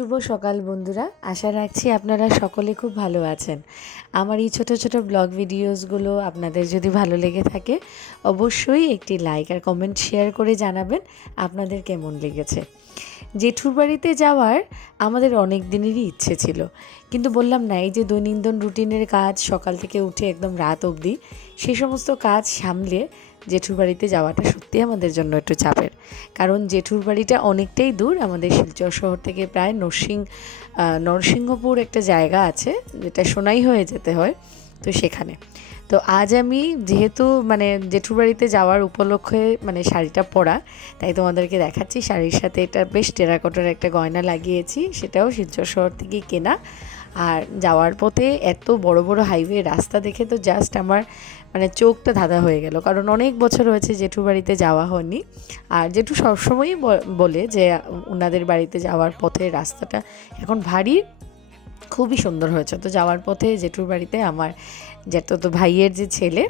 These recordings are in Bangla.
শুভ সকাল বন্ধুরা, আশা রাখছি আপনারা সকলে খুব ভালো আছেন। আমার এই ছোট ছোট ব্লগ ভিডিওসগুলো আপনাদের যদি ভালো লেগে থাকে অবশ্যই একটি লাইক আর কমেন্ট শেয়ার করে জানাবেন আপনাদের কেমন লেগেছে। জেঠুর বাড়িতে যাওয়ার আমাদের অনেক দিনেরই ইচ্ছে ছিল, কিন্তু বললাম না, এই যে দৈনন্দিন রুটিনের কাজ, সকাল থেকে উঠে একদম রাত অবধি সেই সমস্ত কাজ সামলে জেঠুর বাড়িতে যাওয়াটা সত্যি আমাদের জন্য একটু চাপের। কারণ জেঠুর বাড়িটা অনেকটাই দূর, আমাদের শিলচর শহর থেকে প্রায় নরসিংহপুর একটা জায়গা আছে যেটা সোনাই হয়ে যেতে হয়, তো সেখানে। তো আজ আমি যেহেতু জেঠুর বাড়িতে যাওয়ার উপলক্ষে শাড়িটা পরা, তাই তোমাদেরকে দেখাচ্ছি। শাড়ির সাথে এটা বেশ টেরাকোটার একটা গয়না লাগিয়েছি, সেটাও শিলচর শহর থেকেই কেনা। আর যাওয়ার পথে এত বড় বড় হাইওয়ে রাস্তা দেখে তো জাস্ট আমার চোখটা ধাঁধা হয়ে গেল, কারণ অনেক বছর হয়েছে জেঠুর বাড়িতে যাওয়া হয়নি। আর জেঠু সবসময়ই বলে যে ওনাদের বাড়িতে যাওয়ার পথে রাস্তাটা এখন ভারী খুবই সুন্দর হয়েছে। তো যাওয়ার পথে জেঠুর বাড়িতে আমার তো ভাইয়ের যে ছেলে,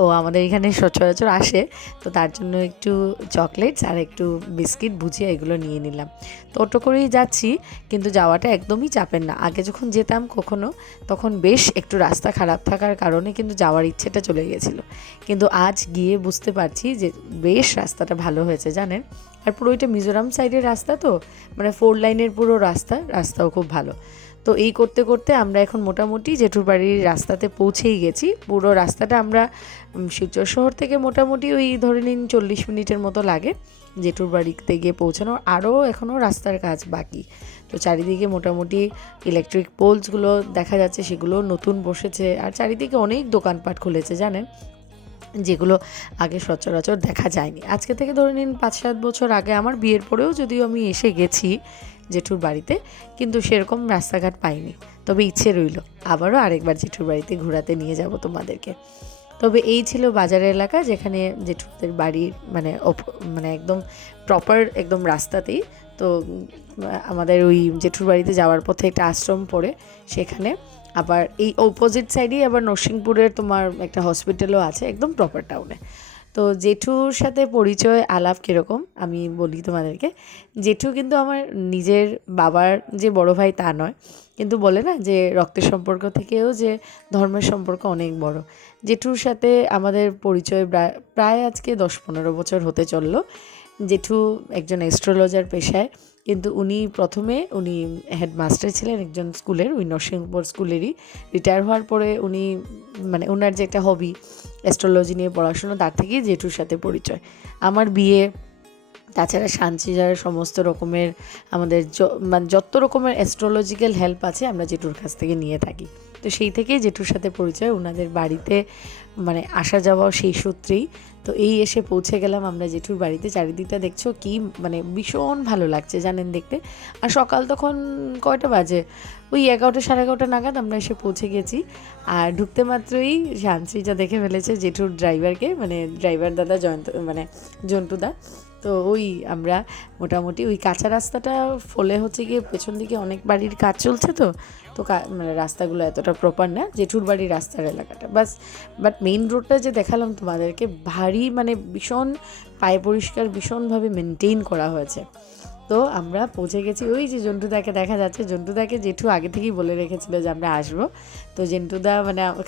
ও আমাদের এখানে সচরাচর আসে, তো তার জন্য একটু চকলেটস আর একটু বিস্কিট ভুজিয়া এগুলো নিয়ে নিলাম। তো অটো করেই যাচ্ছি, কিন্তু যাওয়াটা একদমই চাপের না। আগে যখন যেতাম কখনো, তখন বেশ একটু রাস্তা খারাপ থাকার কারণে কিন্তু যাওয়ার ইচ্ছেটা চলে গেছিলো, কিন্তু আজ গিয়ে বুঝতে পারছি যে বেশ রাস্তাটা ভালো হয়েছে জানেন। আর পুরো এটা মিজোরাম সাইডের রাস্তা, তো 4 লাইনের পুরো রাস্তাও খুব ভালো। তো এই করতে করতে আমরা এখন মোটামুটি জেঠুর বাড়ির রাস্তাতে পৌঁছেই গেছি। পুরো রাস্তাটা আমরা শিলচর শহর থেকে মোটামুটি ওই ধরে নিন 40 মিনিটের মতো লাগে জেঠুর বাড়িতে গিয়ে পৌঁছানো। আরও এখনও রাস্তার কাজ বাকি। তো চারিদিকে মোটামুটি ইলেকট্রিক পোলসগুলো দেখা যাচ্ছে, সেগুলো নতুন বসেছে। আর চারিদিকে অনেক দোকানপাট খুলেছে জানেন, যেগুলো আগে সচরাচর দেখা যায়নি। আজকে থেকে ধরে নিন 5-7 বছর আগে আমার বিয়ের পরেও যদিও আমি এসে গেছি জেঠুর বাড়িতে, কিন্তু সেরকম রাস্তাঘাট পাইনি। তবে ইচ্ছে রইল আবারও আরেকবার জেঠুর বাড়িতে ঘোরাতে নিয়ে যাব তোমাদেরকে। তবে এই ছিল বাজার এলাকা, যেখানে জেঠুদের বাড়ির একদম প্রপার একদম রাস্তাতেই। তো আমাদের ওই জেঠুর বাড়িতে যাওয়ার পথে একটা আশ্রম পড়ে, সেখানে আবার এই অপোজিট সাইডেই আবার নরসিংপুরের তোমার একটা হসপিটালও আছে, একদম প্রপার টাউনে। তো জেঠুর সাথে পরিচয় আলাপ কীরকম আমি বলি তোমাদেরকে। জেঠু কিন্তু আমার নিজের বাবার যে বড় ভাই তা নয়, কিন্তু বলে না যে রক্তের সম্পর্ক থেকেও যে ধর্মের সম্পর্ক অনেক বড়। জেঠুর সাথে আমাদের পরিচয় প্রায় আজকে 10-15 বছর হতে চললো। জেঠু একজন অ্যাস্ট্রোলজার পেশায়, কিন্তু উনি হেডমাস্টার ছিলেন একজন স্কুলের, ওই নরসিংহপুর স্কুলেরই। রিটায়ার হওয়ার পরে উনি ওনার যে একটা হবি অ্যাস্ট্রোলজি নিয়ে পড়াশোনা, তার থেকেই জেঠুর সাথে পরিচয়। আমার বিয়ে, তাছাড়া সানসিজার সমস্ত রকমের আমাদের যত রকমের অ্যাস্ট্রোলজিক্যাল হেল্প আছে আমরা জেঠুর কাছ থেকে নিয়ে থাকি। তো সেই থেকেই জেঠুর সাথে পরিচয়, ওনাদের বাড়িতে আসা যাওয়াও সেই সূত্রেই। তো এই এসে পৌঁছে গেলাম আমরা জেঠুর বাড়িতে। চারিদিকটা দেখছো কি ভীষণ ভালো লাগছে জানেন দেখতে। আর সকাল তখন কয়টা বাজে, ওই 11-11:30 নাগাদ আমরা এসে পৌঁছে গেছি। আর ঢুকতে মাত্রই সানসিজা দেখে ফেলেছে জেঠুর ড্রাইভারকে, ড্রাইভার দাদা জন্টুদা। তো ওই আমরা মোটামুটি ওই কাঁচা রাস্তাটা ফলে হচ্ছে গিয়ে পেছন দিকে অনেক বাড়ির কাজ চলছে, তো রাস্তাগুলো এতটা প্রপার না জেঠুর বাড়ির রাস্তার এলাকাটা বাট মেইন রোডটা যে দেখালাম তোমাদেরকে, ভারী ভীষণ পায়ে পরিষ্কার, ভীষণভাবে মেনটেন করা হয়েছে। তো আমরা পৌঁছে গেছি। ওই যে জন্টুদাকে দেখা যাচ্ছে, জন্টুদাকে জেঠু আগে থেকেই বলে রেখেছিল যে আমরা আসবো। তো জন্টুদা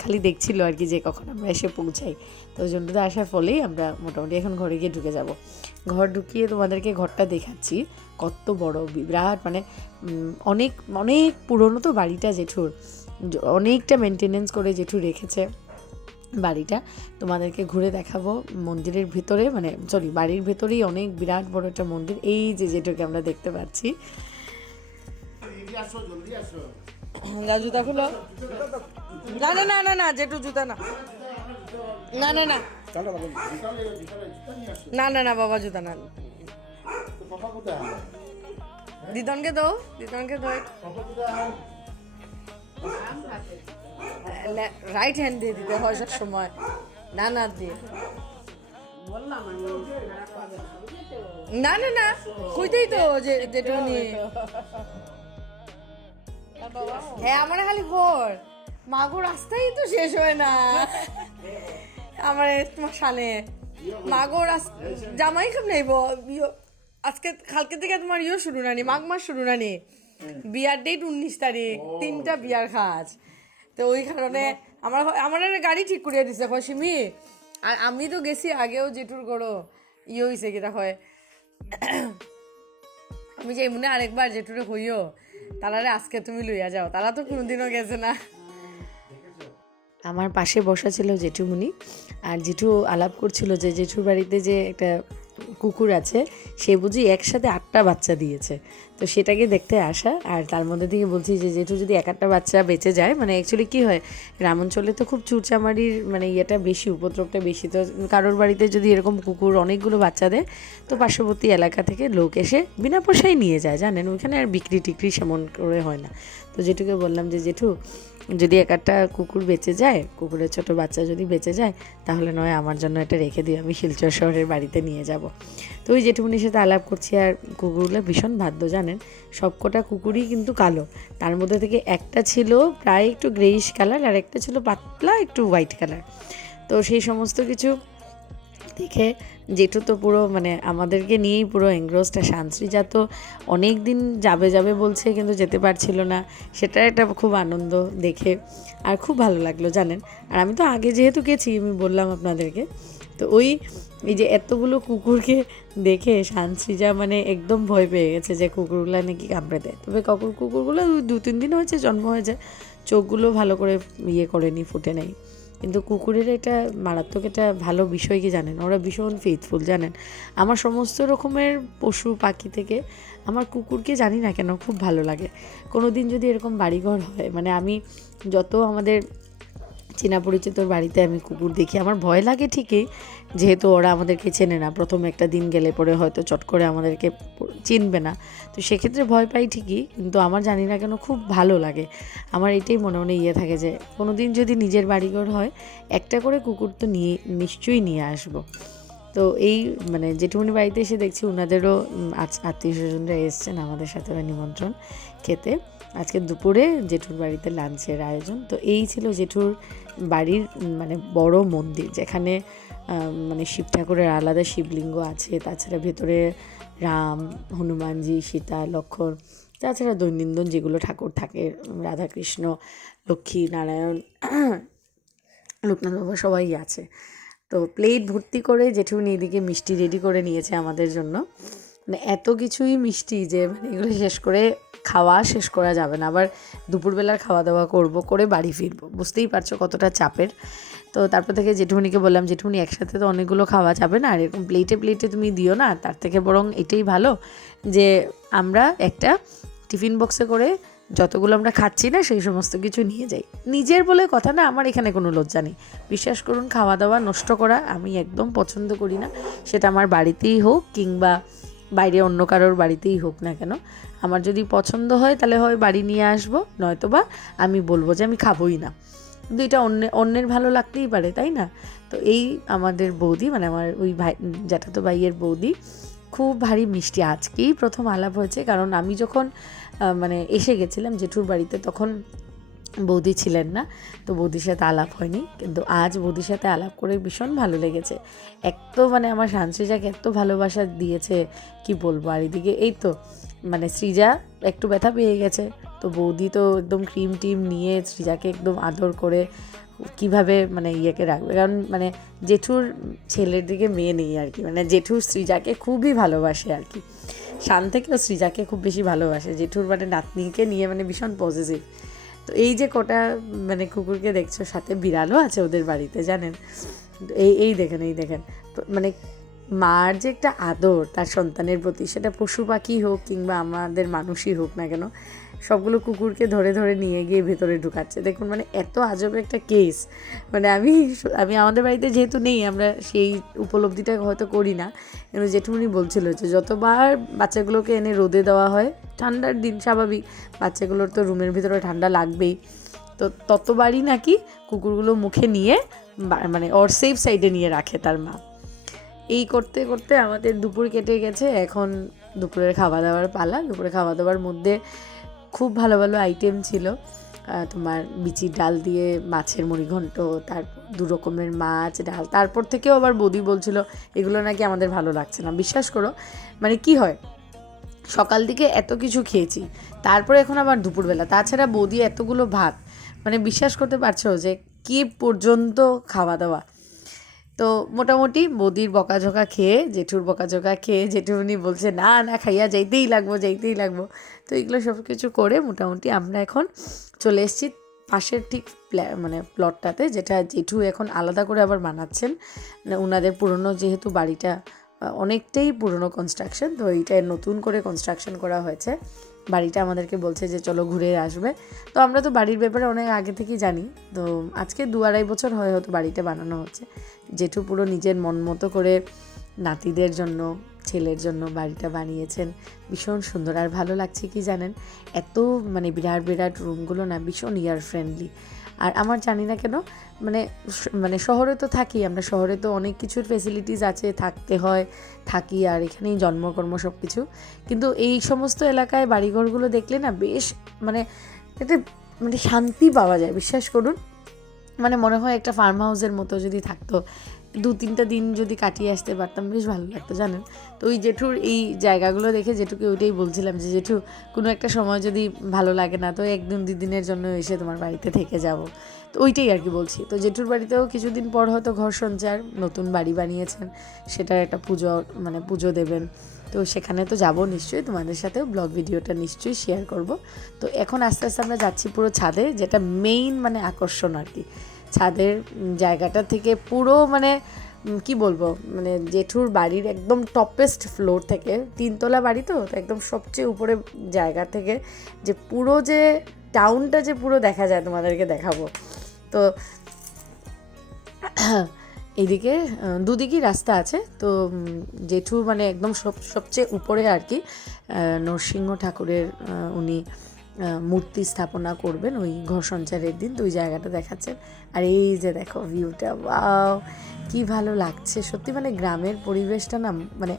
খালি দেখছিল আর কি যে কখন আমরা এসে পৌঁছাই। তো জন্টুদা আসার ফলেই আমরা মোটামুটি এখন ঘরে গিয়ে ঢুকে যাব। ঘর ঢুকিয়ে তোমাদেরকে ঘরটা দেখাচ্ছি, কত বড় বিরাট, অনেক অনেক পুরনো তো বাড়িটা জেঠুর, অনেকটা মেনটেনেন্স করে জেঠু রেখেছে বাড়িটা। তোমাদেরকে ঘুরে দেখাবো মন্দিরের ভিতরে, বাড়ির ভেতরেই অনেক বিরাট বড় একটা মন্দির। এই যে যেটুকু আমরা দেখতে পাচ্ছি। জুতা খুলো। না না না না না জেঠু জুতা না, না না না না না না বাবা জুতা না। দিদনকে দাও, দিদনকে দাও। রাইট হ্যান্ড দিয়ে দিতে হয় সব সময়, না না দিয়ে। না না না কইতেই তো যে যেটা নিয়ে। হ্যাঁ আমার খালি ঘর মাগো রাস্তাই তো শেষ হয় না আমার তোমার সানে মাগো জামাই খাব নাইব আজকে কালকে থেকে তোমার শুরু নানি মাঘ মাস শুরু নানি বিয়ার ডেট 19 তারিখ, 3টা বিয়ার কাজ। তো ওই কারণে আমার একটা গাড়ি ঠিক করিয়া দিছে কয় সিমি। আর আমি তো গেছি আগেও জেঠুর করো হয়েছে কিটা হয়, আমি যে মনে আরেকবার জেঠুরে হইও তারারে আজকে তুমি লইয়া যাও, তারা তো কোনোদিনও গেছে না। আমার পাশে বসা ছিল জেঠুমণি, আর জেঠু আলাপ করছিল যে জেঠুর বাড়িতে যে একটা কুকুর আছে সে বুঝি একসাথে 8টা বাচ্চা দিয়েছে, তো সেটাকে দেখতে আসা। আর তার মধ্যে থেকে বলছি যে জেঠু যদি 1-1টা বাচ্চা বেঁচে যায়, মানে অ্যাকচুয়ালি কী হয় গ্রাম অঞ্চলে তো খুব চুরচামারির মানে ইয়েটা বেশি, উপদ্রবটা বেশি, তো কারোর বাড়িতে যদি এরকম কুকুর অনেকগুলো বাচ্চা দেয় তো পার্শ্ববর্তী এলাকা থেকে লোক এসে বিনা পয়সায় নিয়ে যায়, জানেন ওইখানে আর বিক্রি টিক্রি সেমন করে হয় না। তো জেঠুকে বললাম যে জেঠু যদি 1-1টা কুকুর বেঁচে যায়, কুকুরের ছোট বাচ্চা যদি বেঁচে যায় তাহলে নয় আমার জন্য এটা রেখে দিও, আমি শিলচর শহরের বাড়িতে নিয়ে যাব। তো ওই জেঠুমনির সাথে আলাপ করছি, আর কুকুরগুলো ভীষণ বাধ্য জানেন, সবকটা কুকুরই কিন্তু কালো, তার মধ্যে থেকে একটা ছিল প্রায় একটু গ্রেইশ কালার আর একটা ছিল পাতলা একটু হোয়াইট কালার। তো সেই সমস্ত কিছু দেখে জেঠু তো পুরো মানে আমাদেরকে নিয়েই পুরো এনগ্রোসড। শান্তিজা তো অনেক দিন যাবে যাবে বলছে কিন্তু যেতে পারছিল না, সেটা একটা খুব আনন্দ দেখে, আর খুব ভালো লাগলো জানেন। আর আমি তো আগে যেহেতু গেছি আমি বললাম আপনাদেরকে, তো এই যে এতগুলো কুকুরকে দেখে শান্তিজা মানে একদম ভয় পেয়ে গেছে যে কুকুরগুলো নাকি কামড়ে দেয়। তবে কুকুরগুলো 2-3 দিন হয়েছে জন্ম হয়েছে, চোখগুলো ভালো করে করেনি, ফুটে নেই। কিন্তু কুকুরের এটা মারাত্মক একটা ভালো বিষয় কি জানেন, ওরা ভীষণ ফেথফুল জানেন। আমার সমস্ত রকমের পশু পাখি থেকে আমার কুকুরকে জানি না কেন খুব ভালো লাগে। কোনো দিন যদি এরকম বাড়িঘর হয়, মানে আমি যত আমাদের চেনা পরিচিতর বাড়িতে আমি কুকুর দেখি আমার ভয় লাগে ঠিকই, যেহেতু ওরা আমাদেরকে চেনে না, প্রথম একটা দিন গেলে পরে হয়তো চট করে আমাদেরকে চিনবে না, তো সেক্ষেত্রে ভয় পাই ঠিকই, কিন্তু আমার জানি না কেন খুব ভালো লাগে। আমার এটাই মনে মনে ইয়ে থাকে যে কোনো দিন যদি নিজের বাড়িঘর হয় একটা করে কুকুর তো নিশ্চয়ই নিয়ে আসবো। তো এই মানে জেঠুমনি বাড়িতে এসে দেখছি ওনাদেরও আত্মীয় স্বজনরা এসছেন আমাদের সাথে নিমন্ত্রণ খেতে। আজকে দুপুরে জেঠুর বাড়িতে লাঞ্চের আয়োজন। তো এই ছিল জেঠুর বাড়ির মানে বড় মন্দির, যেখানে মানে শিব ঠাকুরের আলাদা শিবলিঙ্গ আছে, তাছাড়া ভেতরে রাম, হনুমানজি, সীতা, লক্ষ্মণ, তাছাড়া দৈনন্দিন যেগুলো ঠাকুর থাকে রাধাকৃষ্ণ, লক্ষ্মী নারায়ণ, লোকনাথ বাবা সবাই আছে। তো প্লেট ভর্তি করে জেঠুনি এদিকে মিষ্টি রেডি করে নিয়েছে আমাদের জন্য, মানে এত কিছুই মিষ্টি যে মানে এগুলো শেষ করা যাবে না। আবার দুপুরবেলার খাওয়া দাওয়া করে বাড়ি ফিরবো, বুঝতেই পারছো কতটা চাপের। তো তারপর থেকে জেঠুমনিকে বললাম জেঠুমনি একসাথে তো অনেকগুলো খাওয়া যাবে না, আর এরকম প্লেটে প্লেটে তুমি দিও না, তার থেকে বরং এটাই ভালো যে আমরা একটা টিফিন বক্সে করে যতগুলো আমরা খাচ্ছি না সেই সমস্ত কিছু নিয়ে যাই। নিজের বলে কথা না, আমার এখানে কোনো লজ্জা নেই, বিশ্বাস করুন। খাওয়া দাওয়া নষ্ট করা আমি একদম পছন্দ করি না, সেটা আমার বাড়িতেই হোক কিংবা বাইরে অন্য কারোর বাড়িতেই হোক না কেন। আমার যদি পছন্দ হয় তাহলে হয় বাড়ি নিয়ে আসবো, নয়তো বা আমি বলবো যে আমি খাবোই না, কিন্তু এটা অন্যের ভালো লাগতেই পারে, তাই না? তো এই আমাদের বৌদি মানে আমার ওই ভাই জ্যাঠাতো ভাইয়ের বৌদি খুব ভারী মিষ্টি। আজকেই প্রথম আলাপ হয়েছে, কারণ আমি যখন মানে এসে গেছিলাম জেঠুর বাড়িতে তখন বৌদি ছিলেন না, তো বৌদির সাথে আলাপ হয়নি, কিন্তু আজ বৌদির সাথে আলাপ করে ভীষণ ভালো লেগেছে। এক তো মানে আমার শান্তিজাকে এত ভালোবাসা দিয়েছে কি বলবো। আর এদিকে এই তো মানে সৃজা একটু ব্যথা পেয়ে গেছে, তো বৌদি তো একদম ক্রিম টিম নিয়ে সৃজাকে একদম আদর করে কিভাবে মানে ইয়েকে রাখবে, কারণ মানে জেঠুর ছেলের দিকে মেয়ে নেই আর কি, মানে জেঠুর সৃজাকে খুবই ভালোবাসে আর কি। শান থেকেও সৃজাকে খুব বেশি ভালোবাসে, জেঠুর মানে নাতনিকে নিয়ে মানে ভীষণ পজিটিভ। তো এই যে কটা মানে কুকুরকে দেখছো, সাথে বিড়ালও আছে ওদের বাড়িতে জানেন। এই দেখেন মানে মার যে একটা আদর তার সন্তানের প্রতি, সেটা পশু পাখি হোক কিংবা আমাদের মানুষই হোক না কেন, সবগুলো কুকুরকে ধরে ধরে নিয়ে গিয়ে ভেতরে ঢুকাচ্ছে। দেখুন মানে এত আজব একটা কেস, মানে আমি আমাদের বাড়িতে যেহেতু নেই আমরা সেই উপলব্ধিটা হয়তো করি না, কিন্তু জেঠুমনি বলছিল যে যতবার বাচ্চাগুলোকে এনে রোদে দেওয়া হয়, ঠান্ডার দিন স্বাভাবিক বাচ্চাগুলোর তো রুমের ভিতরে ঠান্ডা লাগবেই, তো ততবারই নাকি কুকুরগুলো মুখে নিয়ে মানে ওর সেফ সাইডে নিয়ে রাখে তার মা। এই করতে করতে আমাদের দুপুর কেটে গেছে, এখন দুপুরের খাওয়া দাওয়ার পালা। দুপুরে খাওয়া দাওয়ার মধ্যে খুব ভালো ভালো আইটেম ছিল, তোমার বিচির ডাল দিয়ে মাছের মুড়িঘণ্ট, তারপর 2 রকমের মাছ ডাল। তারপর থেকেও আবার বৌদি বলছিল এগুলো নাকি আমাদের ভালো লাগছে না। বিশ্বাস করো মানে কি হয়, সকাল দিকে এত কিছু খেয়েছি, তারপরে এখন আবার দুপুরবেলা, তাছাড়া বৌদি এতগুলো ভাত, মানে বিশ্বাস করতে পারছো যে কি পর্যন্ত খাওয়া দাওয়া। তো মোটামুটি বৌদির বকাঝকা খেয়ে, জেঠুর বকাঝকা খেয়ে, জেঠুমনি বলছে না না খাইয়া যাইতেই লাগবো যাইতেই লাগবো। তো এগুলো সব কিছু করে মোটামুটি আমরা এখন চলে এসেছি পাশের ঠিক মানে প্লটটাতে, যেটা জেঠু এখন আলাদা করে আবার বানাচ্ছেন। মানে ওনাদের পুরনো যেহেতু বাড়িটা অনেকটাই পুরনো কনস্ট্রাকশন, তো এইটা নতুন করে কনস্ট্রাকশন করা হয়েছে। বাড়িটা আমাদেরকে বলছে যে চলো ঘুরে আসবে। তো আমরা তো বাড়ির ব্যাপারে অনেক আগে থেকেই জানি। তো আজকে 2-2.5 বছর হয় হয়তো বাড়িটা বানানো হচ্ছে। জেঠু পুরো নিজের মন মতো করে নাতিদের জন্য, ছেলের জন্য বাড়িটা বানিয়েছেন। ভীষণ সুন্দর আর ভালো লাগছে কি জানেন, এত মানে বিরাট বিরাট রুমগুলো না ভীষণ ইয়ার ফ্রেন্ডলি। আর আমার জানি না কেন মানে মানে শহরে তো থাকি আমরা, শহরে তো অনেক কিছুর ফেসিলিটিস আছে, থাকতে হয়, থাকি, আর এখানেই জন্মকর্ম সব কিছু। কিন্তু এই সমস্ত এলাকায় বাড়িঘরগুলো দেখলে না বেশ মানে একটা মানে শান্তি পাওয়া যায়, বিশ্বাস করুন। মানে মনে হয় একটা ফার্ম হাউসের মতো যদি থাকতো, 2-3টা দিন যদি কাটিয়ে আসতে পারতাম বেশ ভালো লাগতো জানেন। তো ওই জেঠুর এই জায়গাগুলো দেখে জেঠুকে ওইটাই বলছিলাম যে জেঠু কোনো একটা সময় যদি ভালো লাগে না তো 1-2 দিনের জন্য এসে তোমার বাড়িতে থেকে যাব। তো ওইটাই আর কি বলছি। তো জেঠুর বাড়িতেও কিছুদিন পর হয়তো ঘর সঞ্চার, নতুন বাড়ি বানিয়েছেন, সেটার একটা পুজো মানে পুজো দেবেন। তো সেখানে তো যাব নিশ্চয়ই, তোমাদের সাথেও ব্লগ ভিডিওটা নিশ্চয়ই শেয়ার করব। তো এখন আস্তে আস্তে আমরা যাচ্ছি পুরো ছাদে, যেটা মেইন মানে আকর্ষণ আর কি। ছাদের জায়গাটা থেকে পুরো মানে কি বলবো, মানে জেঠুর বাড়ির একদম টপেস্ট ফ্লোর থেকে, 3তলা বাড়ি তো একদম সবচেয়ে উপরে জায়গা থেকে যে পুরো যে টাউনটা যে পুরো দেখা যায় তোমাদেরকে দেখাবো। তো এইদিকে দুদিকেই রাস্তা আছে। তো জেঠু মানে একদম সবচেয়ে উপরে আর কি নরসিংহ ঠাকুরের উনি মূর্তি স্থাপনা করবেন ওই ঘর সঞ্চারের দিন। তো ওই জায়গাটা দেখাচ্ছেন। আর এই যে দেখো ভিউটা, ওয়াও কি ভালো লাগছে সত্যি। মানে গ্রামের পরিবেশটা না মানে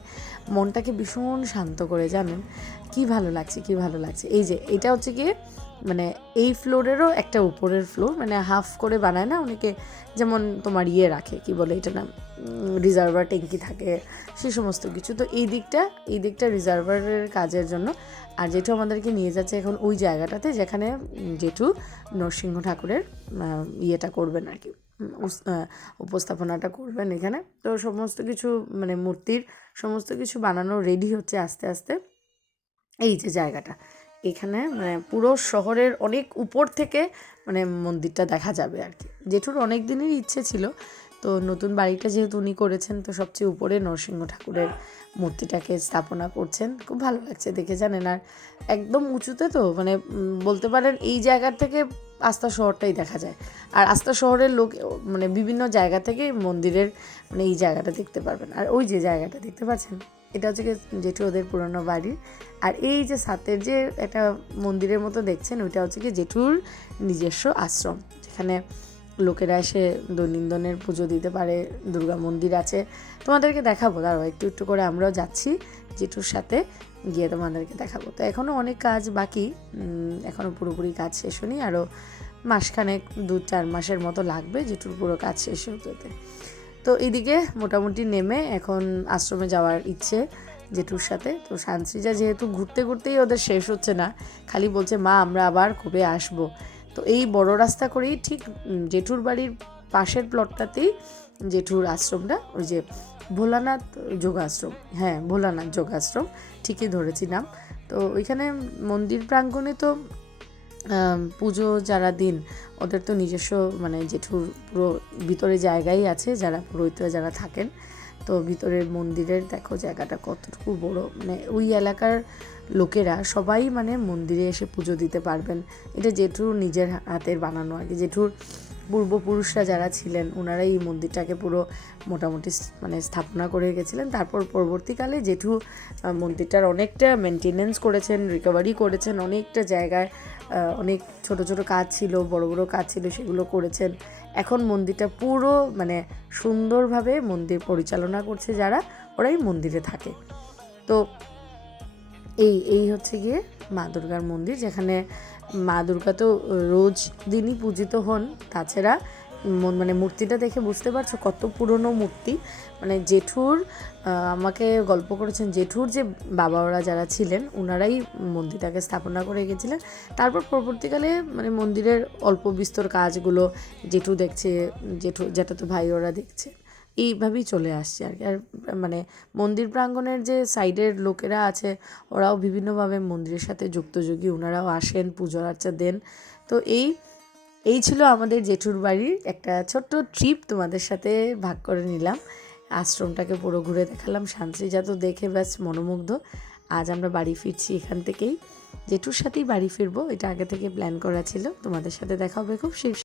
মনটাকে ভীষণ শান্ত করে, জানেন কি ভালো লাগছে, কি ভালো লাগছে। এই যে এটা হচ্ছে গিয়ে মানে এই ফ্লোরেরও একটা উপরের ফ্লোর, মানে হাফ করে বানায় না অনেকে, যেমন তোমার ইয়ে রাখে কি বলে এটা না, রিজার্ভার ট্যাঙ্কি থাকে, সে সমস্ত কিছু। তো এই দিকটা রিজার্ভারের কাজের জন্য। আর জেঠু আমাদেরকে নিয়ে যাচ্ছে এখন ওই জায়গাটাতে যেখানে জেঠু নরসিংহ ঠাকুরের ইয়েটা করবেন আর কি, উপস্থাপনাটা করবেন এখানে। তো সমস্ত কিছু মানে মূর্তির সমস্ত কিছু বানানো রেডি হচ্ছে আস্তে আস্তে। এই যে জায়গাটা, এখানে মানে পুরো শহরের অনেক উপর থেকে মানে মন্দিরটা দেখা যাবে আর কি। জেঠুর অনেক দিনেরই ইচ্ছে ছিল, তো নতুন বাড়িটা যেহেতু উনি করেছেন, তো সবচেয়ে উপরে নরসিংহ ঠাকুরের মূর্তিটাকে স্থাপনা করছেন। খুব ভালো লাগছে দেখে জানেন। আর একদম উঁচুতে তো মানে বলতে পারেন এই জায়গার থেকে আস্থা শহরটাই দেখা যায়। আর আস্থা শহরের লোক মানে বিভিন্ন জায়গা থেকে মন্দিরের মানে এই জায়গাটা দেখতে পারবেন। আর ওই যে জায়গাটা দেখতে পাচ্ছেন, এটা হচ্ছে জেঠু ওদের পুরনো বাড়ির। আর এই যে সাথের যে একটা মন্দিরের মতো দেখছেন, ওইটা হচ্ছে কি জেঠুর নিজস্ব আশ্রম, যেখানে লোকেরা এসে দৈনন্দিনের পুজো দিতে পারে। দুর্গা মন্দির আছে, তোমাদেরকে দেখাবো, দাঁড়াও একটু একটু করে আমরাও যাচ্ছি জেঠুর সাথে, গিয়ে তোমাদেরকে দেখাবো। তো এখনও অনেক কাজ বাকি, এখনও পুরোপুরি কাজ শেষ হয়নি, আরও মাসখানেক 2-4 মাসের মতো লাগবে জেঠুর পুরো কাজ শেষ হতে। তো এইদিকে মোটামুটি নেমে এখন আশ্রমে যাওয়ার ইচ্ছে জেঠুর সাথে। তো সানসৃজা যেহেতু ঘুরতে ঘুরতেই ওদের শেষ হচ্ছে না, খালি বলছে মা আমরা আবার কবে আসবো। তো এই বড় রাস্তা করেই ঠিক জেঠুর বাড়ির পাশের প্লটটাতেই জেঠুর আশ্রমটা, ওই যে ভোলানাথ যোগাশ্রম, হ্যাঁ ভোলানাথ যোগাশ্রম, ঠিকই ধরেছি নাম। তো ওইখানে মন্দির প্রাঙ্গণে তো পুজো যারা দিন ওদের তো নিজস্ব মানে জেঠুর পুরো ভিতরে জায়গাই আছে, যারা পুরোহিতরা যারা থাকেন। তো ভিতরের মন্দিরের দেখো জায়গাটা কতটুকু বড়, মানে ওই এলাকার লোকেরা সবাই মানে মন্দিরে এসে পুজো দিতে পারবেন। এটা জেঠুর নিজের হাতের বানানো আর কি। জেঠুর পূর্বপুরুষরা যারা ছিলেন ওনারাই এই মন্দিরটাকে পুরো মোটামুটি মানে স্থাপনা করে গেছিলেন। তারপর পরবর্তীকালে জেঠু মন্দিরটার অনেকটা মেনটেনেন্স করেছেন, রিকভারি করেছেন, অনেকটা জায়গায় অনেক ছোট ছোট কাজ ছিল, বড় বড় কাজ ছিল, সেগুলো করেছেন। এখন মন্দিরটা পুরো মানে সুন্দরভাবে মন্দির পরিচালনা করছে যারা, ওরাই মন্দিরে থাকে। তো এই হচ্ছে গিয়ে মা দুর্গার মন্দির, যেখানে মা দুর্গা তো রোজ দিনই পূজিত হন। তাছাড়া মানে মূর্তিটা দেখে বুঝতে পারছো কত পুরনো মূর্তি। মানে জেঠুর আমাকে গল্প করেছেন, জেঠুর যে বাবা ওরা যারা ছিলেন ওনারাই মন্দিরটাকে স্থাপনা করে গেছিলেন। তারপর পরবর্তীকালে মানে মন্দিরের অল্প বিস্তর কাজগুলো জেঠু দেখছে, জ্যাঠাতো ভাই ওরা দেখছে, এইভাবেই চলে আসছে আর কি। আর মানে মন্দির প্রাঙ্গণের যে সাইডের লোকেরা আছে ওরাও বিভিন্নভাবে মন্দিরের সাথে যুক্তযোগী, ওনারাও আসেন, পুজো আর্চা দেন। তো এই ছিল আমাদের জেঠুর বাড়ির একটা ছোট্ট ট্রিপ, তোমাদের সাথে ভাগ করে নিলাম। আশ্রমটাকে পুরো ঘুরে দেখালাম, শান্তিজা তো দেখে ব্যাস মনোমুগ্ধ। আজ আমরা বাড়ি ফিরছি এখান থেকেই, জেঠুর সাথেই বাড়ি ফিরবো, এটা আগে থেকে প্ল্যান করা ছিল। তোমাদের সাথে দেখা হবে খুব শীঘ্র।